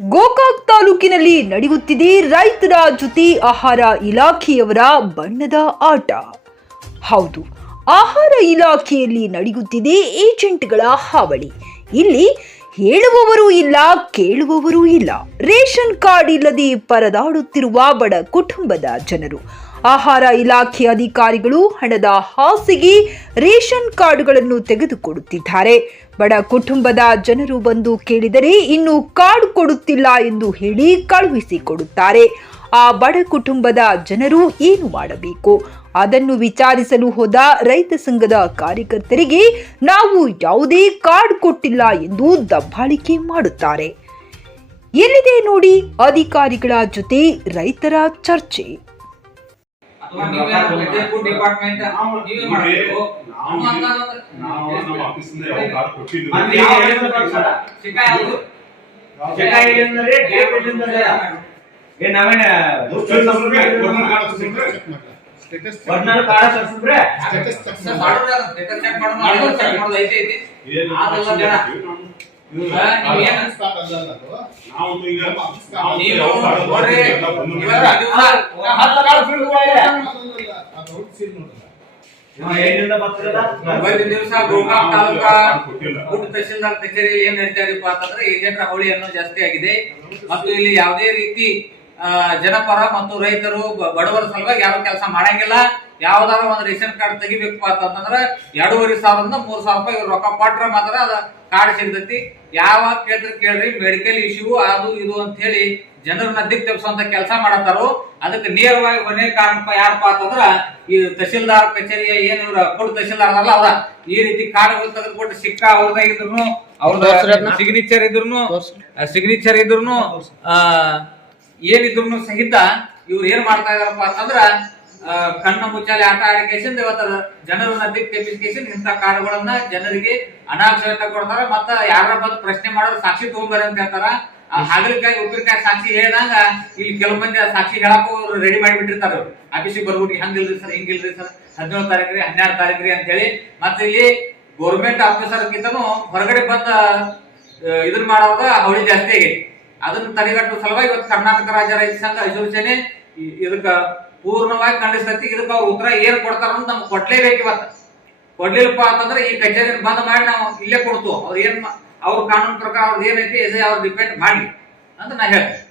ಗೋಕಾಕ್ ತಾಲೂಕಿನಲ್ಲಿ ನಡೆಯುತ್ತಿದೆ ರೈತರ ಜೊತೆ ಆಹಾರ ಇಲಾಖೆಯವರ ಬಣ್ಣದ ಆಟ. ಹೌದು, ಆಹಾರ ಇಲಾಖೆಯಲ್ಲಿ ನಡೆಯುತ್ತಿದೆ ಏಜೆಂಟ್ಗಳ ಹಾವಳಿ. ಇಲ್ಲಿ ಹೇಳುವವರೂ ಇಲ್ಲ, ಕೇಳುವವರೂ ಇಲ್ಲ. ರೇಷನ್ ಕಾರ್ಡ್ ಇಲ್ಲದೆ ಪರದಾಡುತ್ತಿರುವ ಬಡ ಕುಟುಂಬದ ಜನರು. ಆಹಾರ ಇಲಾಖೆ ಅಧಿಕಾರಿಗಳು ಹಣದ ಹಾಸಿಗೆ ರೇಷನ್ ಕಾರ್ಡ್ಗಳನ್ನು ತೆಗೆದುಕೊಡುತ್ತಿದ್ದಾರೆ. ಬಡ ಕುಟುಂಬದ ಜನರು ಬಂದು ಕೇಳಿದರೆ ಇನ್ನು ಕಾರ್ಡ್ ಕೊಡುತ್ತಿಲ್ಲ ಎಂದು ಹೇಳಿ ಕಳುಹಿಸಿಕೊಡುತ್ತಾರೆ. ಆ ಬಡ ಕುಟುಂಬದ ಜನರು ಏನು ಮಾಡಬೇಕು? ಅದನ್ನು ವಿಚಾರಿಸಲು ಹೋದ ರೈತ ಸಂಘದ ಕಾರ್ಯಕರ್ತರಿಗೆ ನಾವು ಯಾವುದೇ ಕಾರ್ಡ್ ಕೊಟ್ಟಿಲ್ಲ ಎಂದು ದಬ್ಬಾಳಿಕೆ ಮಾಡುತ್ತಾರೆ. ಎಲ್ಲಿದೆ ನೋಡಿ ಅಧಿಕಾರಿಗಳ ಜೊತೆ ರೈತರ ಚರ್ಚೆ. ಡಿಪಾರ್ಟ್ಮೆಂಟ್ ನೀವೇ ಮಾಡಬೇಕು. ನಾವು ನಮ್ಮ ಕೊಟ್ಟಿಲ್ಲ ಮತ್ತೆ ಯಾವ ಹೇಳ್ಬೇಕಂತ ಶಿಕಾಯ ಯಾವುದು? ಶಿಕಾಯ ಏನಂದ್ರೆ ಡೇಟ್ ಇಲ್ಲಿಂದಲೇ. ಏ ನಾವೇನ ಒಟ್ನಲ್ಲಿ ಕಾಳ ಸ್ಟೇಟಸ್ ಸರ್, ಮಾಡೋಣ ಅದನ್ನ. ಚೆಕ್ ಮಾಡೋಣ, ಐತೆ ಐತಿ. ಏನು ಬೇಡ. ಸರ್, ದಿವ್ಸ ಗೋಕಾಕ್ ತಾಲೂಕಾ. ಗುಡ್ ತಹಶೀಲ್ದಾರ್ ಕಚೇರಿಯಲ್ಲಿ ಏನ್ ನಡೀತಾ ಇದೆಯಪ್ಪ ಅಂತಂದ್ರೆ ಏಜೆಂಟ್ರ ಹೋಳಿ ಅನ್ನೋ ಜಾಸ್ತಿ ಆಗಿದೆ. ಮತ್ತು ಇಲ್ಲಿ ಯಾವುದೇ ರೀತಿ ಆ, ಜನಪರ ಮತ್ತು ರೈತರು ಬಡವರ ಸಲುವಾಗಿ ಯಾರು ಕೆಲಸ ಮಾಡಂಗಿಲ್ಲ. ಯಾವ್ದಾರ ಒಂದು ರೇಷನ್ ಕಾರ್ಡ್ ತೆಗಿಬೇಕು ಅಂತಂದ್ರೆ ಎರಡೂವರೆ ಸಾವಿರದ ಮೂರ್ ಸಾವಿರ ರೂಪಾಯಿ ರೊಕ್ಕ ಕೊಟ್ರೆ ಮಾತ್ರ ಅದ ಕಾರ್ಡ್ ಸಿಗ್ತೈತಿ. ಯಾವಾಗ ಕೇಳಿದ್ರೆ ಕೇಳ್ರಿ ಮೆಡಿಕಲ್ ಇಶ್ಯೂ ಅದು ಇದು ಅಂತ ಹೇಳಿ ಜನರನ್ನ ದಿಕ್ ತಪ್ಪಿಸುವಂತ ಕೆಲಸ ಮಾಡತ್ತಾರೋ ಅದಕ್ಕೆ ನೇರವಾಗಿ ಕೊನೆ ಕಾರಣಪ್ಪ ಯಾರಪ್ಪ ಅಂತಂದ್ರ ಈ ತಹಶೀಲ್ದಾರ್ ಕಚೇರಿಯ ಏನ್ ಇವ್ರ ಕೊಟ್ಟು ತಹಶೀಲ್ದಾರ್ ಅಲ್ಲ ಅದ. ಈ ರೀತಿ ಕಾರ್ಡ್ಗಳು ತೆಗೆದುಕೊಟ್ಟು ಸಿಕ್ಕ ಅವ್ರದ ಇದ್ರು ಅವ್ರ ಸಿಗ್ನೇಚರ್ ಇದ್ರು ಸಿಗ್ನೇಚರ್ ಇದ್ರು ಏನಿದ್ರು ಸಹಿತ ಇವ್ರು ಏನ್ ಮಾಡ್ತಾ ಇದಾರಪ್ಪ ಅಂತಂದ್ರ ಕಣ್ಣ ಮುಚ್ಚಾಲೆ ಆಟ ಆಡಿಕೇಶನ್, ಇವತ್ತ ಜನರನ್ನ ದಿಕ್ ತೆಪ್ಪಿಸ್ಕೇಶನ್, ಇಂಥ ಕಾರ್ಡ್ಗಳನ್ನ ಜನರಿಗೆ ಅನಾಕ್ಷರತ ಕೊಡ್ತಾರ. ಮತ್ತ ಯಾರ ಬಂದು ಪ್ರಶ್ನೆ ಮಾಡೋರು ಸಾಕ್ಷಿ ತಗೊಂಬರ ಅಂತ ಹೇಳ್ತಾರ. ಹಾಗಲಕಾಯಿ, ಉಪ್ಪಿನಕಾಯಿ ಸಾಕ್ಷಿ ಹೇಳಿದಾಗ ಇಲ್ಲಿ ಕೆಲವು ಮಂದಿ ಸಾಕ್ಷಿ ಹೇಳಕ್ಕೂ ರೆಡಿ ಮಾಡಿಬಿಟ್ಟಿರ್ತಾರ. ಆಫೀಸಿಗೆ ಬರ್ಬಿಟ್ಟು ಹಂಗಿಲ್ರಿ ಸರ್ ಹಿಂಗಿಲ್ರಿ ಸರ್ ಹದಿನೇಳು ತಾರೀಕು ರೀ ಹನ್ನೆರಡು ತಾರೀಕು ರೀ ಅಂತ ಹೇಳಿ ಮತ್ತೆ ಇಲ್ಲಿ ಗೌರ್ಮೆಂಟ್ ಆಫೀಸರ್ಗಿಂತನೂ ಹೊರಗಡೆ ಬಂದ ಇದನ್ನ ಮಾಡೋದ ಅವಳಿ ಜಾಸ್ತಿ ಆಗೈತಿ. ಅದನ್ನ ತಡೆಗಟ್ಟುವ ಸಲುವಾಗಿ ಇವತ್ತು ಕರ್ನಾಟಕ ರಾಜ್ಯ ರೈತ ಸಂಘ ಅಸೋಸಿಯೇಷನ್ ಇದಕ್ಕ ಪೂರ್ಣವಾಗಿ ಖಂಡಿಸ್ತತಿ. ಇದಕ್ಕ ಅವ್ರು ಉತ್ತರ ಏನ್ ಕೊಡ್ತಾರ ಅಂತ ನಮ್ಗೆ ಕೊಡ್ಲೇಬೇಕು ಇವತ್ತ. ಕೊಡ್ಲಿಲ್ಲಪ್ಪ ಅಂತಂದ್ರೆ ಈ ಕಚೇರಿನ ಬಂದ್ ಮಾಡಿ ನಾವು ಇಲ್ಲೇ ಕೊಡ್ತು. ಅವ್ರು ಏನ್ ಅವ್ರ ಕಾನೂನು ಪ್ರಕಾರ ಅವ್ರದ್ದು ಏನೈತಿ ಅವ್ರು ಡಿಪೆಂಡ್ ಮಾಡಿ ಅಂತ ನಾ ಹೇಳ್ತೀನಿ